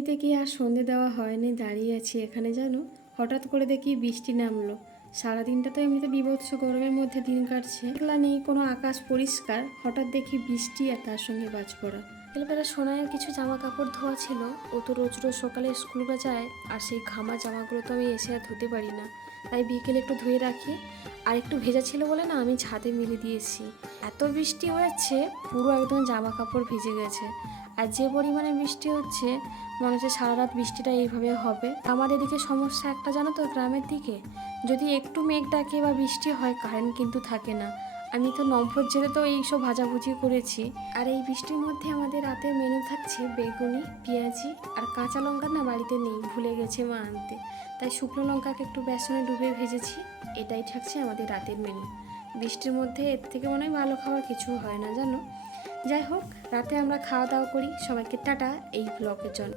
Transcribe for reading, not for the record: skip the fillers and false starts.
দিতে গিয়ে আর সন্ধে দেওয়া হয়নি, দাঁড়িয়ে আছি এখানে জানো। হঠাৎ করে দেখি বৃষ্টি নামলো। সারাদিনটা তো এমনিতে বীভৎস গরমের মধ্যে দিন কাটছে, এগুলা নেই কোনো, আকাশ পরিষ্কার। হঠাৎ দেখি বৃষ্টি আর তার সঙ্গে বাজ পড়া। এবারে সোনাইয়ের কিছু জামা কাপড় ধোয়া ছিল। ও তো রোজ রোজ সকালে স্কুলে যায়, আর সেই ঘামা জামাগুলো তো আমি এসে আর ধুতে পারি না, তাই বিকেলে একটু ধুয়ে রাখি। আর একটু ভেজা ছিল বলে না আমি ছাদে মেলে দিয়েছি। এত বৃষ্টি হয়েছে পুরো একদম জামা কাপড় ভিজে গেছে। আর যে পরিমাণে বৃষ্টি হচ্ছে মনে হচ্ছে সারা রাত বৃষ্টিটা এইভাবে হবে। আমাদের এদিকে সমস্যা একটা জানো তো, গ্রামের দিকে যদি একটু মেঘ ডাকে বা বৃষ্টি হয় কারেন্ট কিন্তু থাকে না। আমি তো নম্বর জেলে তো এইসব ভাজাভুজি করেছি। আর এই বৃষ্টির মধ্যে আমাদের রাতের মেনু থাকছে বেগুনি, পেঁয়াজি আর কাঁচা লঙ্কা না বাড়িতে নেই, ভুলে গেছে মা আনতে, তাই শুকনো লঙ্কাকে একটু বেসনে ডুবে ভেজেছি। এটাই থাকছে আমাদের রাতের মেনু। বৃষ্টির মধ্যে এর থেকে মনে হয় ভালো খাবার কিছু হয় না জানো। যাই হোক, রাতে আমরা খাওয়া দাওয়া করি। সবাইকে টাটা এই ব্লগের জন্য।